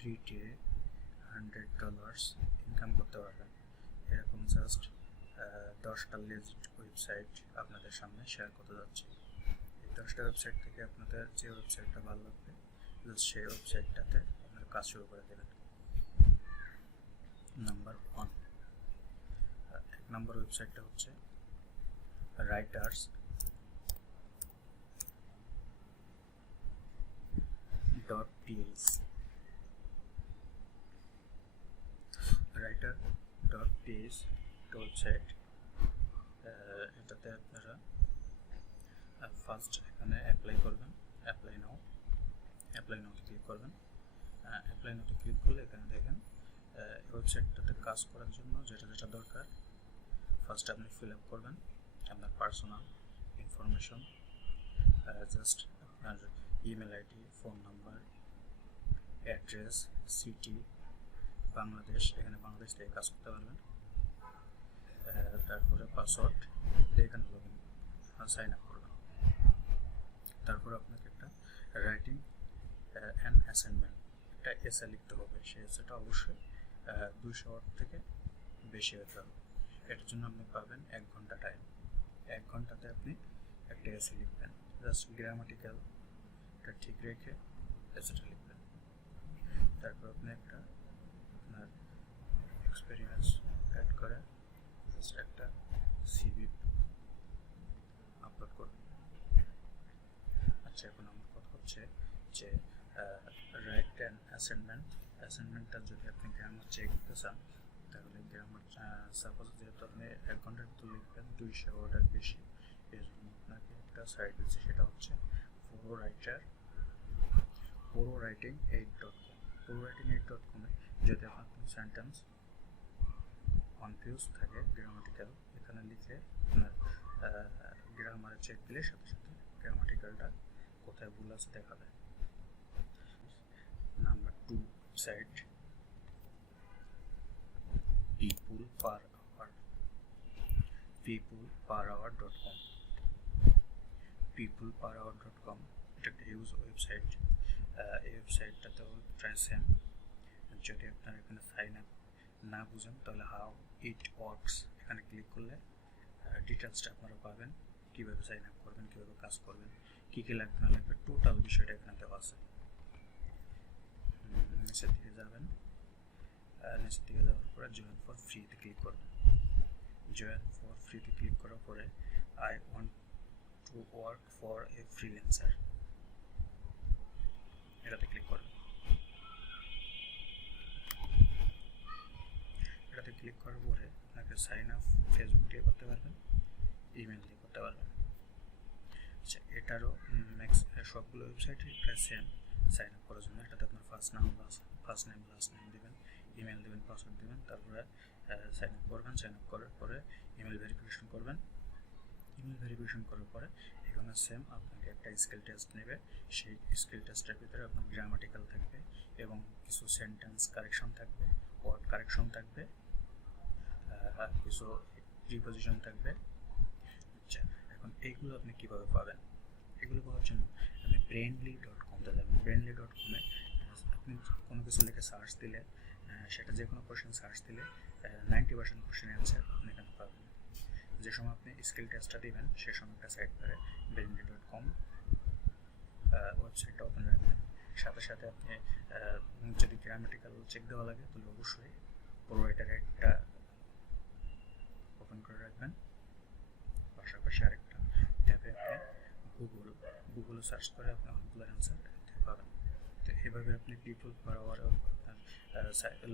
Everyday $100 income করতে পারবেন। এরকম জাস্ট 10টা লেজিট ওয়েবসাইট আপনাদের সামনে শেয়ার করতে যাচ্ছি। এই 10টা ওয়েবসাইট থেকে আপনাদের যে ওয়েবসাইটটা ভালো লাগবে সেই ওয়েবসাইটটাতে আপনারা কাজ শুরু করে দেবেন। নাম্বার 1, এক নম্বর ওয়েবসাইটটা হচ্ছে writers.ph। writer.ph website. এটাতে আপনারা ফার্স্ট এখানে অ্যাপ্লাই করবেন। অ্যাপ্লাই নাওতে ক্লিক করবেন। অ্যাপ্লাই নাওতে ক্লিক করলে এখানে দেখেন ওয়েবসাইটটাতে কাজ করার জন্য যেটা দরকার ফার্স্ট আপনি ফিল আপ করবেন আপনার পার্সোনাল ইনফরমেশন, জাস্ট আপনার email ID, phone number, address, city, Bangladesh, এখানে বাংলাদেশ থেকে কাজ করতে পারবেন। তারপরে পাসওয়ার্ড দিয়ে এখানে লগইন সাইন আপ করবেন। তারপর আপনাকে একটা রাইটিং অ্যান্ড অ্যাসাইনমেন্ট একটা এসে লিখতে হবে। সেই এসেটা অবশ্যই 200 ওয়ার্ড থেকে বেশি হতে হবে। এটার জন্য আপনি পাবেন 1 ঘন্টা টাইম। 1 ঘন্টাতে আপনি একটা এসে লিখবেন, জাস্ট গ্রামাটিক্যালটা ঠিক রেখে এসেটা লিখবেন। তারপর আপনি একটা আপনার এক্সপিরিয়েন্স অ্যাড করে জাস্ট একটা সিভি আপলোড করবেন। আচ্ছা, এখন আমার কথা হচ্ছে যে রাইট অ্যান্ড অ্যাসাইনমেন্টটা যদি আপনি গ্রামার চেক করতে চান তাহলে গ্রামার সাপোজ যেহেতু আপনি 1 ঘন্টার ভিতর লিখবেন 200 ওয়ার্ডের বেশি, এই জন্য আপনাকে একটা সাইট দিচ্ছে, সেটা হচ্ছে ProWriting8.com। ProWriting8.com এ যদি আপনার কোনো সেন্টেন্স কনফিউজ থাকে গ্রামাটিক্যাল, এখানে লিখে আপনার গ্রামারে চেক দিলে সাথে সাথে গ্রামাটিক্যালটা কোথায় ভুল আছে দেখা যায়। Number 2 site peopleperhour.com। peopleperhour.com এটা একটা হিউজ ওয়েবসাইট। এই ওয়েবসাইটটাতেও প্রায় সেম। যদি আপনার এখানে সাইন আপ না বুঝেন তাহলে হাউ ইট ওয়ার্কস এখানে ক্লিক করলে ডিটেলসটা আপনারা পাবেন, কীভাবে সাইন আপ করবেন, কীভাবে কাজ করবেন, কী কী লাগবে না লাগবে, টোটাল বিষয়টা এখানে দেওয়া আছে। নিচের দিকে যাবেন, নিচের দিকে যাওয়ার পরে জয়েন ফর ফ্রিতে ক্লিক করবেন। জয়েন ফর ফ্রিতে ক্লিক করার পরে I want to work for a freelancer এটাতে ক্লিক করবেন। এটাতে ক্লিক করার পরে আপনাকে সাইন আপ ফেসবুক দিয়ে করতে পারবেন, ইমেল দিয়ে করতে পারবেন। আচ্ছা, এটারও সবগুলো ওয়েবসাইটই প্রায় সেম সাইন আপ করার জন্য। এটাতে আপনার ফার্স্ট নেম লাস্ট নেম দেবেন, ইমেল দেবেন, পাসওয়ার্ড দেবেন, তারপরে সাইন আপ করবেন। সাইন আপ করার পরে ইমেল ভেরিফিকেশন করবেন। ইমেল ভেরিফিকেশন করার পরে এখানে সেম আপনাকে একটা স্কিল টেস্ট নেবে। সেই স্কিল টেস্টের ভিতরে আপনার গ্রামাটিক্যাল থাকবে এবং কিছু সেন্টেন্স কারেকশন থাকবে, ওয়ার্ড কারেকশন থাকবে, কিছু প্রিপোজিশন থাকবে। আচ্ছা, এখন এইগুলো আপনি কীভাবে পাবেন? এগুলো পাওয়ার জন্য আপনি brainly.com-তে যাবেন। brainly.com-এ আপনি কোনো কিছু লিখে সার্চ দিলে সেটা যে কোনো কোশ্চেন সার্চ দিলে 90% কোশ্চেনের অ্যান্সার আপনি এখানে পাবেন। যে সময় আপনি স্কিল টেস্টটা দিবেন সে সময় একটা সাইট করে brainly.com ওয়েবসাইটটা ওপেন রাখবেন। সাথে সাথে আপনি যদি গ্রামাটিক্যাল চেক দেওয়া লাগে তাহলে অবশ্যই ProWriter8টা ওপেন করে রাখবেন। পাশাপাশি আরেকটা ট্যাবে আপনি গুগলে সার্চ করে আপনি অনেকগুলো অ্যান্সার পাবেন। তো এভাবে আপনি পিপল পার আওয়ারে আপনার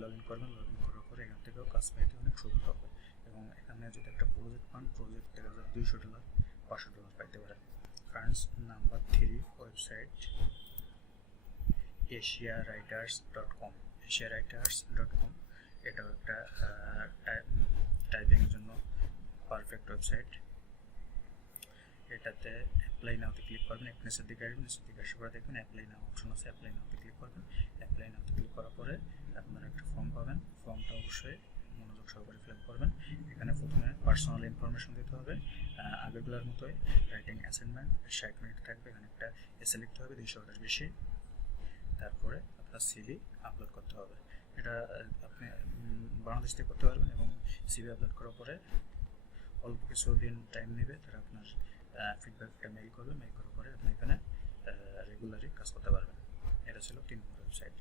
লগ ইন করবেন। লগ ইন করার পরে এখান থেকেও কাজ পাইতে অনেক সুবিধা হবে এবং এখানে যদি একটা প্রজেক্ট পান, প্রজেক্ট থেকে $200 $500 পাইতে পারেন। Friends, number 3 website asiawriters.com। asiawriters.com এটাও একটা টাইপিংয়ের জন্য পারফেক্ট ওয়েবসাইট। এটাতে অ্যাপ্লাই নাওতে ক্লিক করবেন। এক নিচের দিকে আসবেন, নিচের দিকে আসার পরে দেখবেন অ্যাপ্লাই নাও অপশন আছে। অ্যাপ্লাই নাওতে ক্লিক করবেন। অ্যাপ্লাই নাওতে ক্লিক করার পরে আপনারা একটা ফর্ম পাবেন। ফর্মটা অবশ্যই মনোযোগ সহকারে ফিল আপ করবেন। এখানে প্রথমে পার্সোনাল ইনফরমেশন দিতে হবে, আগেরগুলোর মতোই রাইটিং অ্যাসাইনমেন্ট 60 মিনিট থাকবে। এখানে একটা এসে লিখতে হবে 200 ওয়ার্ডের বেশি। তারপরে আপনার আপনার সিভি আপলোড করতে হবে। এটা আপনি বাংলাদেশ থেকে করতে পারবেন এবং সিভি আপলোড করার পরে অল্প কিছুদিন টাইম নেবে, তারা আপনার ফিডব্যাকটা মেইল করবে, মেইল করার পরে আপনি এখানে রেগুলারলি কাজ করতে পারবেন। এটা ছিল 3 নম্বর website.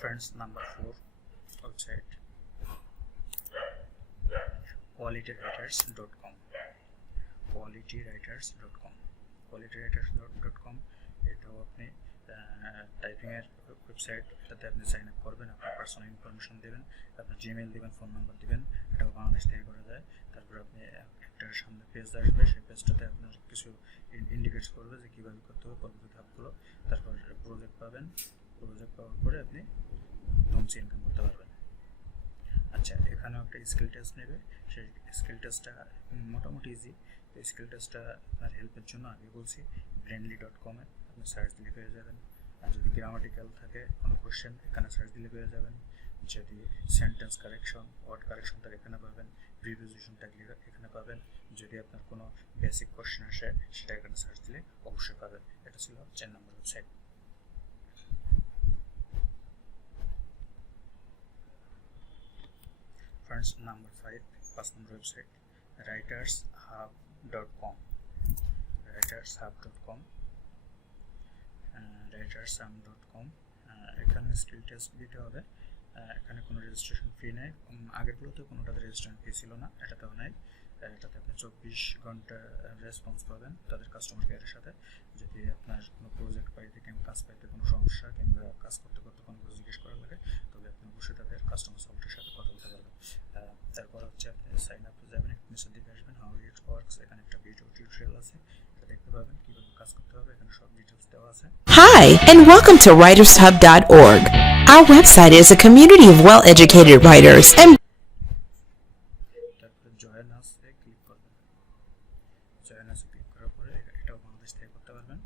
Friends, number 4 website qualitywriters.com। qualitywriters.com qualitywriters.com এটাও আপনি টাইপিংয়ের ওয়েবসাইট। এটাতে আপনি সাইন আপ করবেন, আপনার পার্সোনাল ইনফরমেশন দেবেন, আপনার জিমেল দেবেন, ফোন নাম্বার দেবেন। এটাও বাংলাদেশ থেকে করা যায়। তারপর আপনি একটা সামনে পেজ আসবে, সেই পেজটাতে আপনার কিছু ইন্ডিকেটস করবে যে কীভাবে করতে হবে, পরবর্তী ধাপগুলো। তারপর প্রজেক্ট পাবেন, প্রজেক্ট পাওয়ার পরে আপনি ধমসি ইনকাম করতে পারবেন। আচ্ছা, এখানেও একটা স্কিল টেস্ট নেবে। সেই স্কিল টেস্টটা মোটামুটি ইজি। তো স্কিল টেস্টটা আপনার হেল্পের জন্য আগে বলছি ব্রেন্ডলি.com-এ আপনি সার্চ দিলে পেয়ে যাবেন। আর যদি গ্রামাটিক্যাল থাকে কোনো কোশ্চেন, এখানে সার্চ দিলে পেয়ে যাবেন। যদি সেন্টেন্স কারেকশন, ওয়ার্ড কারেকশন থাকে এখানে পাবেন। প্রিপোজিশন থাকলে এখানে পাবেন। যদি আপনার কোনো বেসিক কোশ্চেন আসে সেটা এখানে সার্চ দিলে অবশ্যই পাবেন। এটা ছিল 4 নম্বর website. Friends, number 5, 5 number website writershub.com। writershub.com writershub.com এখানে স্কিল টেস্ট দিতে হবে। এখানে কোনো রেজিস্ট্রেশন ফি নেই। আগেরগুলোতে কোনোটাতে রেজিস্ট্রেশন ফি ছিল না, এটাতেও নেই। এটাতে আপনি 24 ঘন্টা রেসপন্স পাবেন তাদের কাস্টমার কেয়ারের সাথে। যদি আপনার কোনো প্রজেক্ট পাইতে কিংবা কাজ পাইতে কোনো সমস্যা কিংবা কাজ করতে করতে কোনো কিছু জিজ্ঞেস করা লাগে, তবে আপনি অবশ্যই তাদের কাস্টমার সাপোর্টের সাথে কথা বলতে পারবেন। তারপর হচ্ছে আপনি সাইন আপ যাবেন, নিচের দিকে আসবেন, হাউ ইট ওয়ার্কস, এখানে একটা ভিডিও টিউটোরিয়াল আছে, এটা দেখতে পাবেন কীভাবে কাজ করতে হবে। এখানে সব ডিটেলস দেওয়া আছে। Hi, and welcome to writershub.org. Our website is a community of well-educated writers and তারপরে জয়েন আসে ক্লিক করবেন। জয়েন আসে ক্লিক করার পরে এটাও বাংলাদেশ থেকে করতে পারবেন।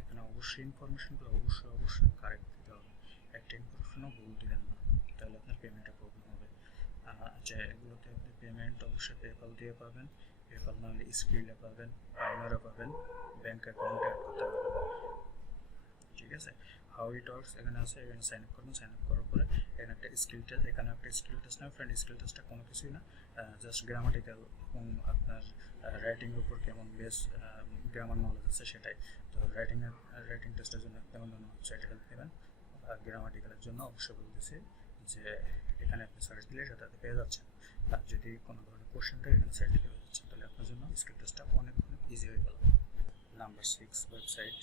এখানে অবশ্যই ইনফরমেশনগুলো অবশ্যই কারেক্ট দিতে হবে। একটা ইনফরমেশনও ভুল দিবেন না, তাহলে আপনার পেমেন্টে প্রবলেম হবে। আচ্ছা, এগুলোতে আপনি পেমেন্ট অবশ্যই পেপাল দিয়ে পাবেন, পেপাল না হলে স্ক্রিলে পাবেন, পাইনারে পাবেন, ব্যাঙ্ক অ্যাকাউন্টে অ্যাড করতে পারবেন। ঠিক আছে, হাউ ইট ওয়ার্কস এখানে আছে, এখানে সাইন আপ করবেন। সাইন আপ করার পরে এখানে একটা স্কিল টেস্ট, এখানে একটা স্কিল টেস্ট না ফ্রেন্ড, স্কিল টেস্টটা কোনো কিছুই না, জাস্ট গ্রামাটিক্যাল এবং আপনার রাইটিংয়ের উপর কেমন বেস গ্রামার নলেজ আছে সেটাই। তো রাইটিং টেস্টের জন্য কেমন ধরনের ওয়েবসাইটে হেল্প নেবেন, আর গ্রামাটিক্যালের জন্য অবশ্যই বলতেছি যে এখানে আপনি সার্চ দিলে সেটাতে পেয়ে যাচ্ছেন। আর যদি কোনো ধরনের কোশ্চেন থাকে এখানে সার্চ দিলে পেয়ে যাচ্ছেন, তাহলে আপনার জন্য স্কিল টেস্টটা অনেক ইজি হয়ে গেল। Number 6 website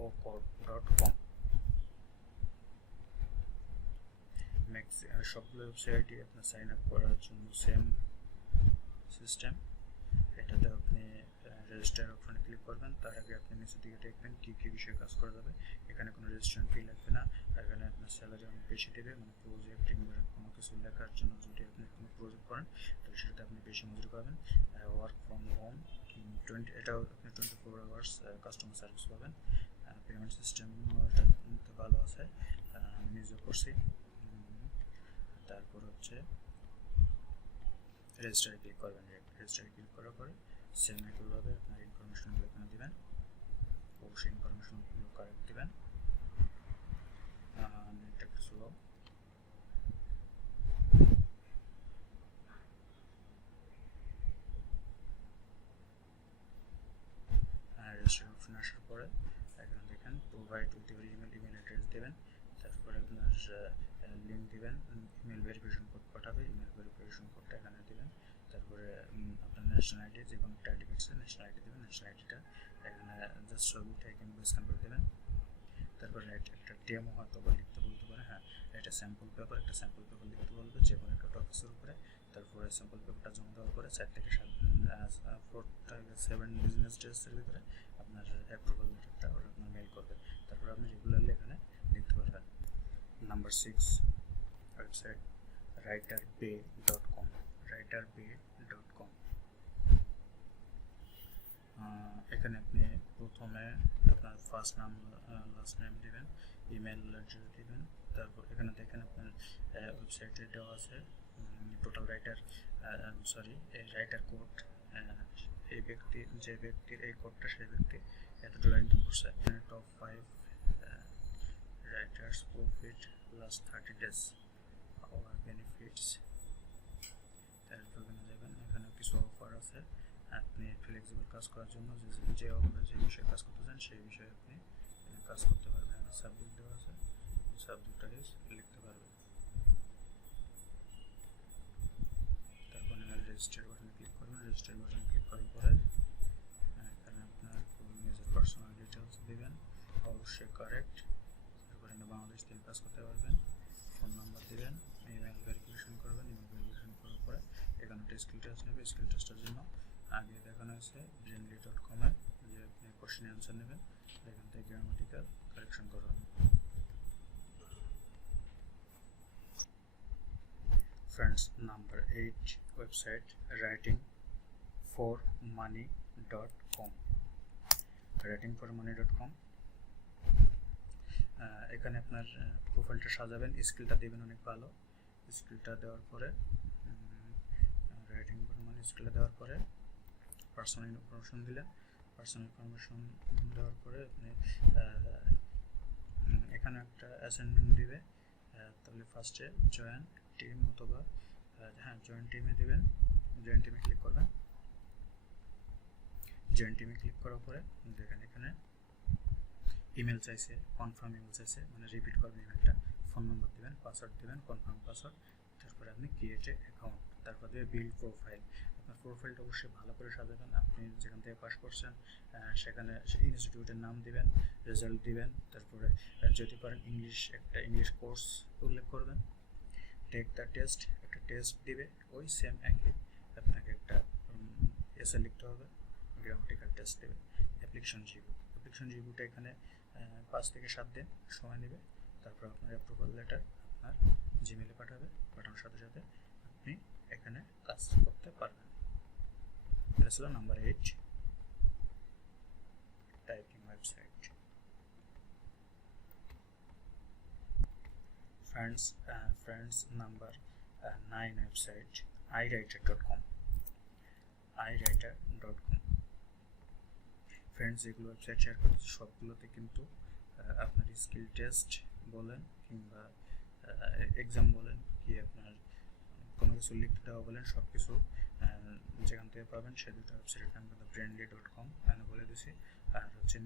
uvocorp.com। সবগুলো ওয়েবসাইটই আপনার সাইন আপ করার জন্য সেম সিস্টেম। এটাতে আপনি রেজিস্টার অপশনে ক্লিক করবেন। তার আগে আপনি নিচের দিকে দেখবেন কী কী বিষয়ে কাজ করা যাবে। এখানে কোনো রেজিস্ট্রেশন ফি লাগবে না। এখানে আপনার স্যালারি অনেক বেশি দেবে, মানে প্রজেক্ট কিংবা কোনো কিছু লেখার জন্য যদি আপনি কোনো প্রজেক্ট করেন তাহলে সেটাতে আপনি বেশি মজুরি পাবেন। ওয়ার্ক ফ্রম হোম 20, এটাও আপনি 24 আওয়ার্স কাস্টমার সার্ভিস পাবেন। পেমেন্ট সিস্টেমটা ভালো আছে, আমি নিজেও করছি। তারপর হচ্ছে রেজিস্টারে ক্লিক করবেন। রেজিস্টারে ক্লিক করার পরে সেম একইভাবে আপনার ইনফরমেশনগুলো এখানে দেবেন, অবশ্যই ইনফরমেশনগুলো কারেক্ট দেবেন। নেটটা একটু স্লো। রেজিস্টার অপশনে আসার পরে এখানে দেখেন provide with your email address দেবেন। তারপরে আপনার লিঙ্ক দেবেন, ইমেল ভেরিফিকেশন কোড পাঠাবে, ইমেল ভেরিফিকেশন কোডটা এখানে দেবেন। তারপরে আপনার ন্যাশনাল আইডি, যে কোনো একটা আইডি কার্ড ন্যাশনাল আইডি দেবেন, ন্যাশনাল আইডিটা এখানে জাস্ট ছবিটা এখানে স্ক্যান করে দেবেন। তারপরে একটা ডেমো হয়তো বা লিখতে বলতে পারে, হ্যাঁ একটা স্যাম্পল পেপার লিখতে বলবে যে কোনো একটা টপিক্সের উপরে। তারপরে স্যাম্পল পেপারটা জমা দেওয়ার পরে 4 থেকে 7 বিজনেস ডেজের ভিতরে আপনার অ্যাপ্রুভাল লেটারটা ওরা আপনার মেল করবে। তারপরে আপনি রেগুলারলি এখানে লিখতে পারবেন। Number 6 website writerbay.com। এখানে আপনি প্রথমে আপনার ফার্স্ট নাম লাস্ট নেম দেবেন, ইমেল অ্যাড্রেস দিবেন। তারপর এখানে দেখেন আপনার ওয়েবসাইটে দেওয়া আছে টোটাল রাইটার এই রাইটার কোড, এই যে ব্যক্তির এই কোডটা সেই ব্যক্তি এতটুকু ইনকাম করছে। এখানে top 5 writers profit last 30 days our benefits. তারপর এখানে যাবেন, এখানে কিছু অফার আছে। আপনি ফ্লেক্সিবল কাজ করার জন্য যে বিষয়ে কাজ করতে চান সেই বিষয়ে আপনি কাজ করতে পারবেন। সাবজেক্ট দেওয়া আছে, সাবজেক্টটাকে লিখতে পারবেন। তারপর রেজিস্টার বাটনে ক্লিক করবেন। রেজিস্টার বাটনে ক্লিক করার পরে এখানে আপনার নিজের পার্সোনাল ডিটেলস দিবেন, অবশ্যই কারেক্ট। তারপর এখানে বাংলাদেশ থেকে কাজ করতে পারবেন। ফোন নাম্বার দিবেন, ইমেল ভেরিফিকেশন করবেন। ইমেল ভেরিফিকেশন করার পরে এখানে একটা স্কিল টেস্ট নেবে। স্কিল টেস্টের জন্য আগে দেখানো হয়েছে brainly.com এ যে আপনি কোশ্চেন অ্যান্সার নেবেন, এখান থেকে গ্রামাটিক্যাল কারেকশন করবেন। Friends, number 8 website writingformoney.com. writingformoney.com এখানে আপনার প্রোফাইলটা সাজাবেন, স্কিলটা দেবেন অনেক ভালো। স্কিলটা দেওয়ার পরে রাইটিং ফর মানি স্কিলটা দেওয়ার পরে পার্সোনাল ইনফরমেশন দিলেন। পার্সোনাল ইনফরমেশন দেওয়ার পরে আপনি এখানে একটা অ্যাসাইনমেন্ট দিবে। তাহলে ফার্স্টে জয়েন টিম অথবা জয়েন টিমে দেবেন। জয়েন টিমে ক্লিক করবেন। জয়েন টিমে ক্লিক করার পরে দেখেন এখানে ইমেল চাইছে, কনফার্ম ইমেল চাইছে, মানে রিপিট করবেন ইমেলটা। ফোন নাম্বার দেবেন, পাসওয়ার্ড দেবেন, কনফার্ম পাসওয়ার্ড। তারপরে আপনি ক্রিয়েট অ্যাকাউন্ট, তারপর দেবে বিল্ড প্রোফাইল। আপনার প্রোফাইলটা অবশ্যই ভালো করে সাজাবেন। আপনি যেখান থেকে পাস করছেন সেখানে ইনস্টিটিউটের নাম দিবেন, রেজাল্ট দিবেন। তারপরে যদি পারেন একটা ইংলিশ কোর্স উল্লেখ করবেন। টেক দ্য টেস্ট, একটা টেস্ট দিবে, ওই সেম একই আপনাকে একটা এসে লিখতে হবে, গ্রামাটিক্যাল টেস্ট দেবে। অ্যাপ্লিকেশন রিভিউটা এখানে 5 থেকে 7 দিন সময় নেবে। তারপর আপনার অ্যাপ্রুভাল লেটার আপনার জিমেলে পাঠানোর সাথে সাথে আপনি এখানে কাজ করতে পারবেন। এটা ছিল number 8 typing website. Friends, number 9 website iwriter.com. Friends, যেগুলো ওয়েবসাইট শেয়ার করছি সবগুলোতে কিন্তু আপনার স্কিল টেস্ট বলেন কিংবা এক্সাম বলেন কি আপনার কোনো কিছু লিখতে দেওয়া বলেন, সব কিছু যেখান থেকে পাবেন সে দুটো ওয়েবসাইটের নাম কিন্তু brainly.com আমি বলে দিছি, আর হচ্ছে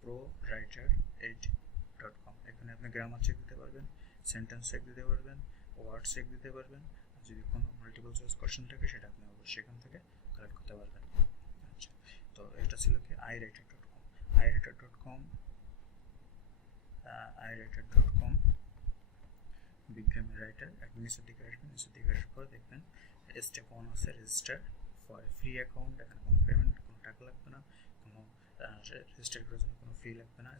pro-writer8.com। এখানে আপনি গ্রামার চেক দিতে পারবেন, সেন্টেন্স চেক দিতে পারবেন, ওয়ার্ড চেক দিতে পারবেন। যদি কোনো মাল্টিপল চয়েস কোশ্চেন থাকে সেটা আপনি অবশ্যই এখান থেকে কালেক্ট করতে পারবেন। আচ্ছা, তো এটা ছিল কি iwriter.com বিজ্ঞানী রাইটার। একদম নিচের দিকে আসবেন, নিচের দিকে আসার পর দেখবেন স্টেপ 1 আছে রেজিস্টার ফর ফ্রি অ্যাকাউন্ট। এখানে কোনো পেমেন্ট, কোনো টাকা লাগবে না, কোনো রেজিস্টার করার জন্য কোনো ফি লাগবে না।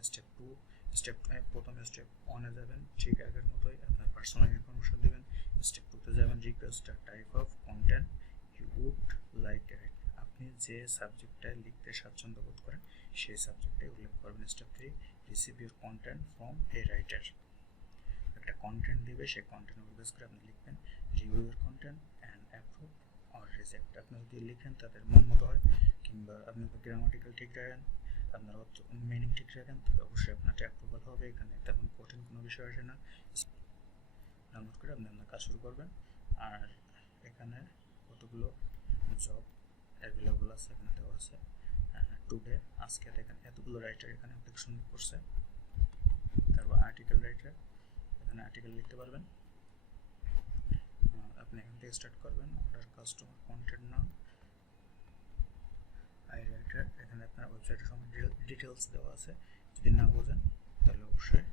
প্রথমে স্টেপ 1 এ যাবেন, ঠিক আগের মতোই আপনার পার্সোনাল ইনফরমেশন দেবেন। স্টেপ 2 তে যাবেন, request type of content you would like right. আপনি যে সাবজেক্টটা লিখতে স্বাচ্ছন্দ্য বোধ করেন সেই সাবজেক্টে উল্লেখ করবেন। Step 3 receive your content from a writer. একটা কন্টেন্ট দিবে, সেই কন্টেন্টের উপর বেস করে আপনি লিখবেন review your content and approve or reject. আপনি যদি লিখেন তাদের মন মতো হয় কিংবা আপনি যদি গ্রামাটিক্যাল ঠিক রাখেন, আপনার মিনিং ঠিক রাখেন, তাহলে অবশ্যই আপনারটা অ্যাপ্রুভাল হবে। এখানে তেমন কঠিন কোনো বিষয় আসে না। ডাউনলোড করে আপনি আপনার কাজ শুরু করবেন। আর এখানে কতগুলো জব অ্যাভেলেবল আছে এখানে দেওয়া আছে। টুডে আজকে দেখেন এতগুলো রাইটার এখানে অ্যাপ্লিকেশন করছে। তারপর আর্টিকেল রাইটার, এখানে আর্টিকেল লিখতে পারবেন। আপনি এখান থেকে স্টার্ট করবেন। অর্ডার কাস্টমার কন্টেন্ট নাম iWriter। এখানে আপনার ওয়েবসাইটের সম্বন্ধে ডিটেলস দেওয়া আছে। যদি না বোঝেন তাহলে অবশ্যই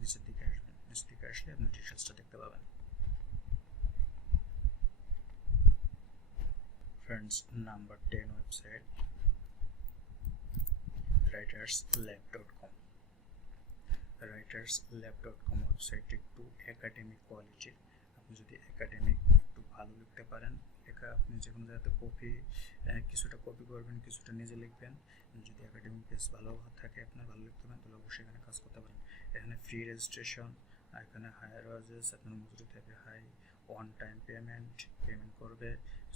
নিচের দিকে আসবেন। নিচের দিকে আসলে আপনি ডিটেলসটা দেখতে পাবেন। Friends, number 10 website writerslab.com। writerslab.com website একটু একাডেমিক কোয়ালিটির। আপনি যদি একাডেমিক একটু ভালো লিখতে পারেন। লেখা আপনি যে কোনো জায়গাতে কিছুটা কপি করবেন, কিছুটা নিজে লিখবেন। যদি একাডেমিক পেজ ভালো থাকে, আপনার ভালো লিখতে পারেন, তাহলে অবশ্যই এখানে কাজ করতে পারেন। এখানে ফ্রি রেজিস্ট্রেশন, আর এখানে হায়ার ওয়াজেস, আপনার মজুরি থাকবে হাই, ওয়ান টাইম পেমেন্ট করবে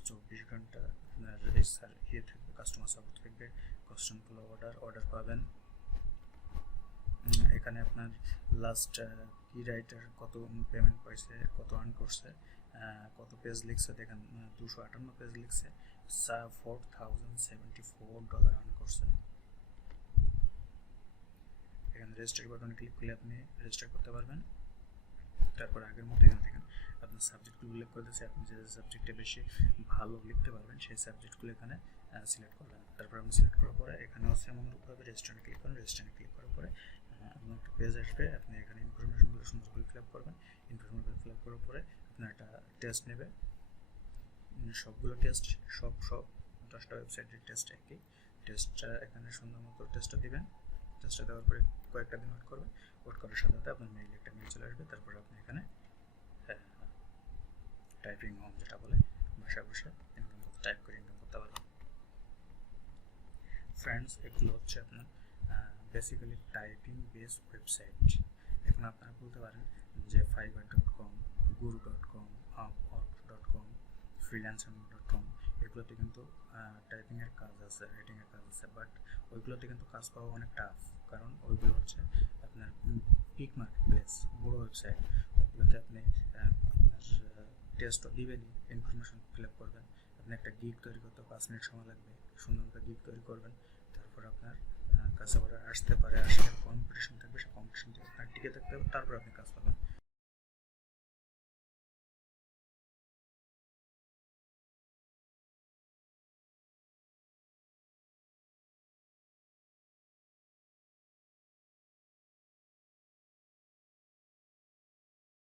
24 ঘন্টা, আপনার থাকবে, কাস্টমার সাপোর্ট থাকবে, কাস্টমার অর্ডার পাবেন। এখানে আপনার লাস্ট কি রাইটার কত পেমেন্ট পাইছে, কত আর্ন করছে, কত পেজ লিখছে, দেখেন 258 পেজ লিখছে, $4074 আর্ন করছে। এখানে রেজিস্টার বাটনে ক্লিক করলে আপনি রেজিস্টার করতে পারবেন। তারপর আগের মতো এখানে দেখেন আপনার সাবজেক্টগুলো উল্লেখ করে দিচ্ছে, আপনি যে সাবজেক্টে বেশি ভালো লিখতে পারবেন সেই সাবজেক্টগুলো এখানে সিলেক্ট করবেন। তারপর আপনি সিলেক্ট করার পরে এখানেও আছে এমনভাবে রেজিস্টারে ক্লিক করেন। রেজিস্টারে ক্লিক করার পরে আপনার একটা পেজ আসবে, আপনি এখানে ইনফরমেশনগুলো সুন্দর করে ফিল আপ করবেন। ইনফরমেশন ফিল আপ করার পরে আপনার একটা টেস্ট নেবে, সবগুলো টেস্ট সব 10টা ওয়েবসাইটের টেস্ট একই। টেস্টটা এখানে সুন্দর মতো টেস্টটা দিবেন। টেস্টটা দেওয়ার পরে কয়েকটা দিন ওয়েট করবেন। ওয়েট করার সাথে সাথে আপনার একটা মেইল চলে আসবে। তারপরে আপনি এখানে টাইপিং হোম যেটা বলে, বাসায় বসে টাইপ করে ইনকাম করতে পারবেন। ফ্রেন্ডস, এগুলো হচ্ছে আপনার বেসিক্যালি টাইপিং বেস ওয়েবসাইট। এখন আপনারা বলতে পারেন যে fiverr.com, guru.com, upwork.com, freelancer.com এগুলোতে কিন্তু টাইপিংয়ের কাজ আছে, রাইটিংয়ের কাজ আছে, বাট ওইগুলোতে কিন্তু কাজ পাওয়া অনেক টাফ। কারণ ওইগুলো হচ্ছে আপনার বিগ মার্কেট প্লেস, বড়ো ওয়েবসাইট। ওগুলোতে আপনি আপনার টেস্টও দিবেনই, ইনফরমেশন ফিল আপ করবেন। আপনি একটা গিগ তৈরি করতে 5 মিনিট সময় লাগবে, সুন্দর একটা গিগ তৈরি করবেন। তারপর আপনার কাছে আসতে পারে, আসলে কম্পিটিশন থাকবে, সে কম্পিটিশন থেকে আপনার টিকে থাকতে হবে, তারপর আপনি কাজ পাবেন।